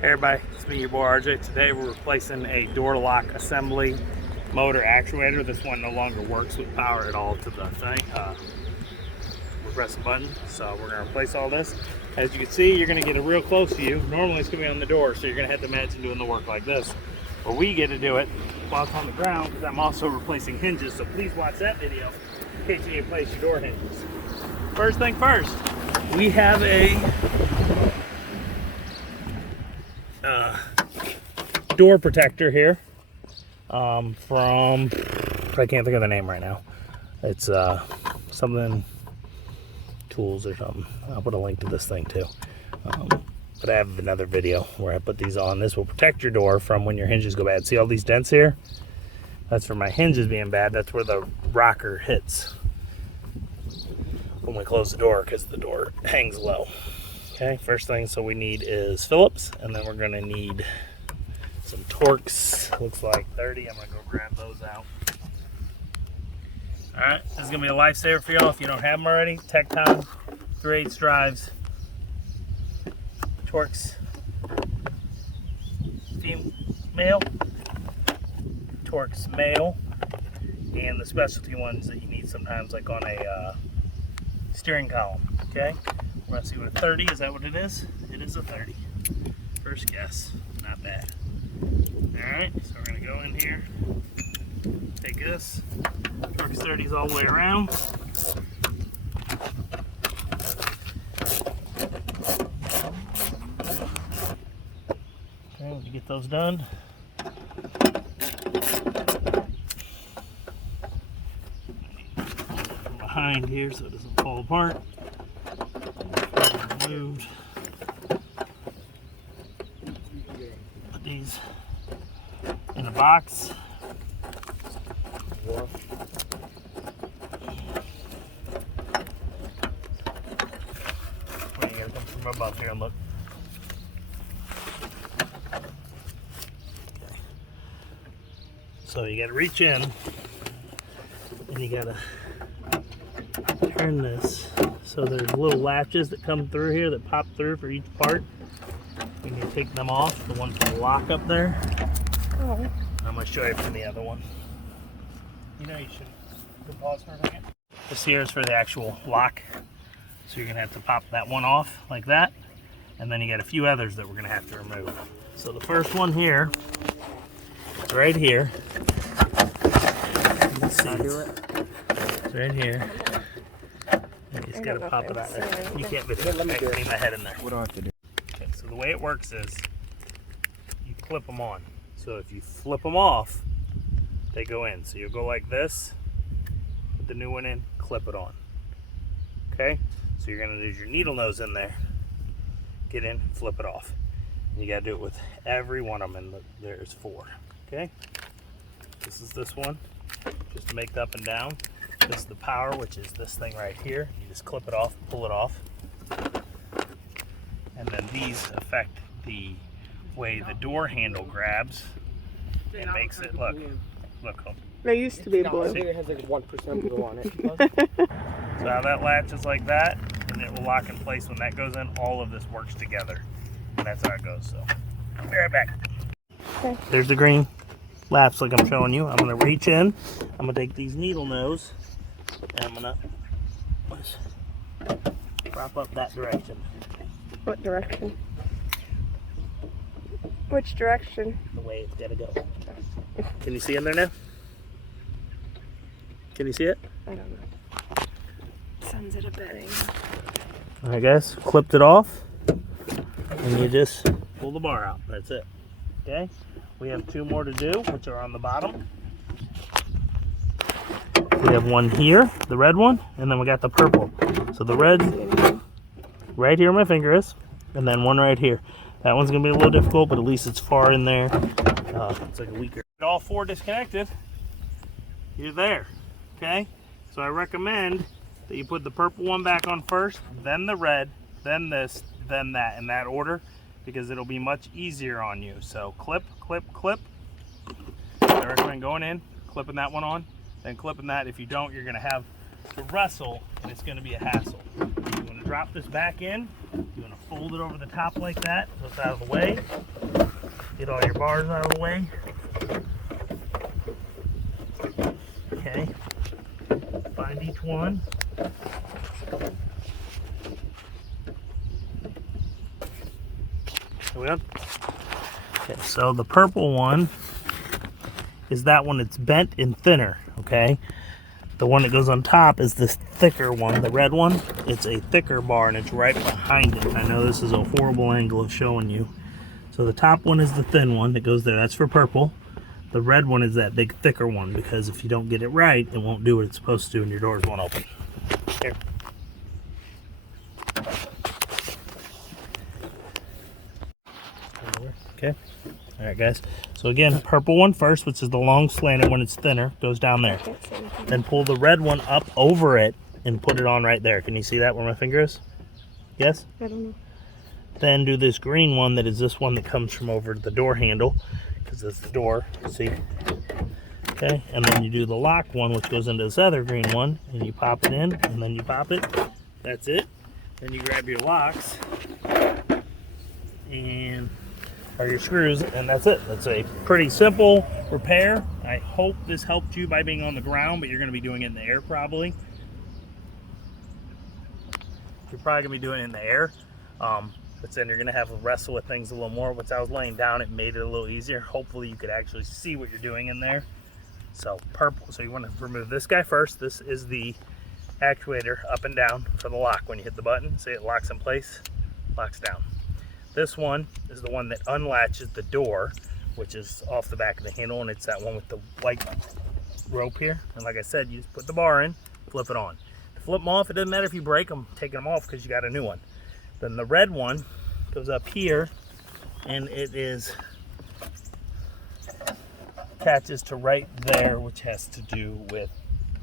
Hey everybody, it's me, your boy RJ. Today we're replacing a door lock assembly motor actuator. This one no longer works with power at all to the thing. We're pressing a button, so we're going to replace all this. As you can see, you're going to get a real close view. Normally it's going to be on the door, so you're going to have to imagine doing the work like this. But we get to do it while it's on the ground because I'm also replacing hinges, so please watch that video in case you need to replace your door hinges. First thing first, we have a door protector here from, I can't think of the name right now. It's something tools or something. I'll put a link to this thing too. But I have another video where I put these on. This will protect your door from when your hinges go bad. See all these dents here? That's for my hinges being bad. That's where the rocker hits when we close the door because the door hangs low. Okay, first thing so we need is Phillips, and then we're gonna need some Torx. Looks like 30. I'm gonna go grab those out. All right, this is gonna be a lifesaver for y'all if you don't have them already. Tecton 3/8 drives, Torx female, Torx male, and the specialty ones that you need sometimes, like on a steering column. Okay, we're gonna see what a 30 is. That what it is? It is a 30. First guess, not bad. All right, so we're gonna go in here, take this, Torx 30s all the way around. Okay, when you get those done, from behind here so it doesn't fall apart. Removed. Put these in a box. Well, you gotta come from above here and look. Okay. So you gotta reach in and you gotta turn this so there's little latches that come through here that pop through for each part. You can take them off, the one for the lock up there. Oh. I'm going to show you from the other one. You know you should pause for a second. This here is for the actual lock. So you're going to have to pop that one off like that. And then you got a few others that we're going to have to remove. So the first one here, is right here. You can see it's right here. And you just got to pop it out there. You can't leave my head in there. What do I have to do? Okay, so the way it works is you clip them on. So if you flip them off, they go in. So you'll go like this, put the new one in, clip it on. Okay? So you're going to use your needle nose in there, get in, flip it off. And you got to do it with every one of them, and there's 4. Okay? This is this one, just to make the up and down. This is the power, which is this thing right here. You just clip it off, pull it off. And then these affect the way the door handle grabs. It makes it look. They used to be blue. It has like 1% blue on it. So how that latches like that, and it will lock in place when that goes in. All of this works together, and that's how it goes. So I'll be right back. Okay. There's the green laps like I'm showing you. I'm gonna reach in. I'm gonna take these needle nose, and I'm gonna prop up that direction. What direction? Which direction? The way it's gotta go. Can you see in there now? Can you see it? I don't know. Sun's at a bad angle. Alright guys, clipped it off. And you just pull the bar out. That's it. Okay? We have 2 more to do, which are on the bottom. We have one here, the red one, and then we got the purple. So the red, right here where my finger is, and then one right here. That one's gonna be a little difficult, but at least it's far in there. It's like a weaker. All 4 disconnected, you're there, okay? So I recommend that you put the purple one back on first, then the red, then this, then that, in that order, because it'll be much easier on you. So clip, clip, clip. I recommend going in, clipping that one on, then clipping that. If you don't, you're gonna have to wrestle, and it's gonna be a hassle. You wanna drop this back in. You're going to fold it over the top like that so it's out of the way. Get all your bars out of the way. Okay. Find each one. Are we on? Okay, so the purple one is that one that's bent and thinner, okay? The one that goes on top is this thicker one, the red one. It's a thicker bar and it's right behind it. I know this is a horrible angle of showing you. So the top one is the thin one that goes there. That's for purple. The red one is that big thicker one because if you don't get it right, it won't do what it's supposed to and your doors won't open. Here. Okay. All right, guys. So again, purple one first, which is the long slanted one. It's thinner, goes down there. Then pull the red one up over it and put it on right there. Can you see that where my finger is? Yes? I don't know. Then do this green one that is this one that comes from over the door handle because it's the door, see? Okay, and then you do the lock one which goes into this other green one and you pop it in and then you pop it. That's it. Then you grab your locks and or your screws and that's it. That's a pretty simple repair. I hope this helped you by being on the ground, but you're going to be doing it in the air probably. You're probably going to be doing it in the air. But then you're going to have to wrestle with things a little more. Once I was laying down, it made it a little easier. Hopefully you could actually see what you're doing in there. So purple, so you want to remove this guy first. This is the actuator up and down for the lock. When you hit the button, see it locks in place, locks down. This one is the one that unlatches the door, which is off the back of the handle, and it's that one with the white rope here. And like I said, you just put the bar in, flip it on. To flip them off, it doesn't matter if you break them, taking them off because you got a new one. Then the red one goes up here and it is attaches to right there, which has to do with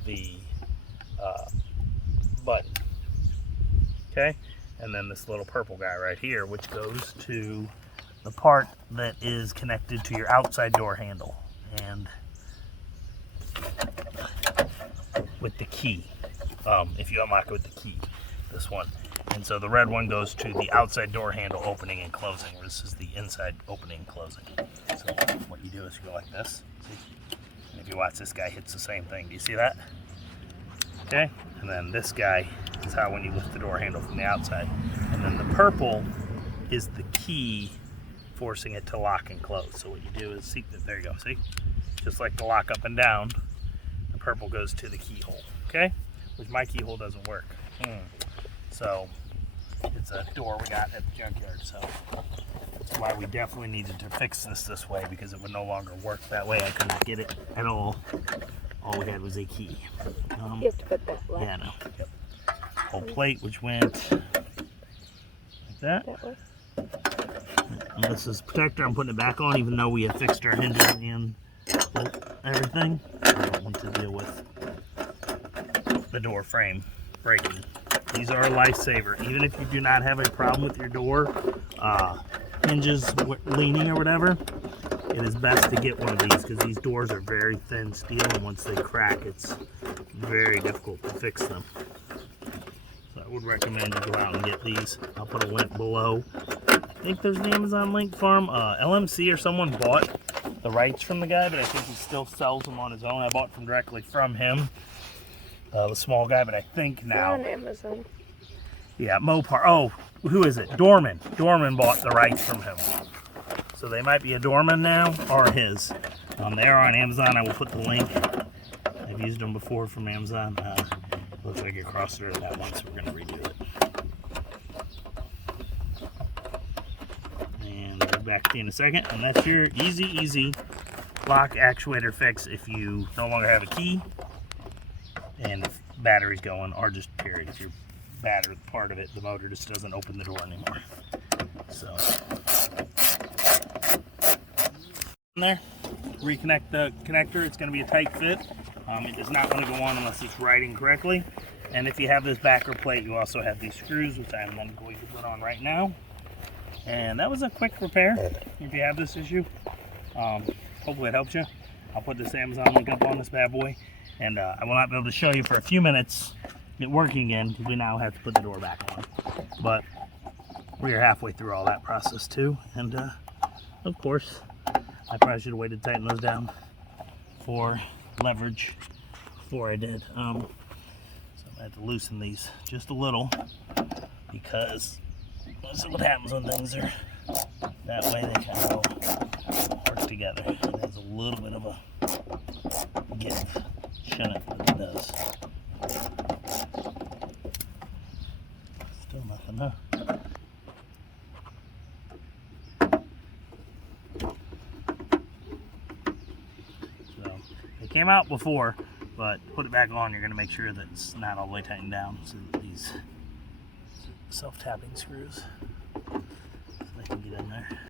the button. Okay, and then this little purple guy right here, which goes to the part that is connected to your outside door handle and with the key. If you unlock it with the key, this one. And so the red one goes to the outside door handle opening and closing. This is the inside opening and closing. So what you do is you go like this. See? And if you watch, this guy hits the same thing. Do you see that? Okay. And then this guy is how when you lift the door handle from the outside. And then the purple is the key forcing it to lock and close. So what you do is, see, there you go. See? Just like the lock up and down, the purple goes to the keyhole. Okay? Which my keyhole doesn't work. So it's a door we got at the junkyard, so that's why we definitely needed to fix this way because it would no longer work that way. I couldn't get it at all. All we had was a key. You have to put that left. Yeah, no. Yep. Whole plate which went like that. That way. And this is protector. I'm putting it back on even though we have fixed our hinges and everything. I don't want to deal with the door frame breaking. These are a lifesaver. Even if you do not have a problem with your door hinges leaning or whatever, it is best to get one of these because these doors are very thin steel and once they crack, it's very difficult to fix them. So I would recommend you go out and get these. I'll put a link below. I think there's an Amazon link for them. LMC or someone bought the rights from the guy, but I think he still sells them on his own. I bought them directly from him. The small guy, but I think now. They're on Amazon. Yeah, Mopar. Oh, who is it? Dorman. Dorman bought the rights from him. So they might be a Dorman now or his. They are on Amazon. I will put the link. I've used them before from Amazon. Looks like it crossed through that one, so we're going to redo it. And I'll be back to you in a second. And that's your easy lock actuator fix if you no longer have a key. And if battery's going, or just period, if your battery part of it, the motor just doesn't open the door anymore. So, in there, reconnect the connector. It's going to be a tight fit. It does not want to go on unless it's riding correctly. And if you have this backer plate, you also have these screws, which I'm then going to put on right now. And that was a quick repair. If you have this issue, hopefully it helps you. I'll put this Amazon link up on this bad boy. And I will not be able to show you for a few minutes it working again because we now have to put the door back on. But we are halfway through all that process too, and of course I probably should have waited to tighten those down for leverage before I did. So I'm gonna have to loosen these just a little because this is what happens when things are that way. They kind of all work together. It has a little bit of a give, shouldn't it, but it does. Still nothing, huh? So it came out before, but put it back on, you're going to make sure that it's not all the way tightened down, so that these self-tapping screws, so they can get in there.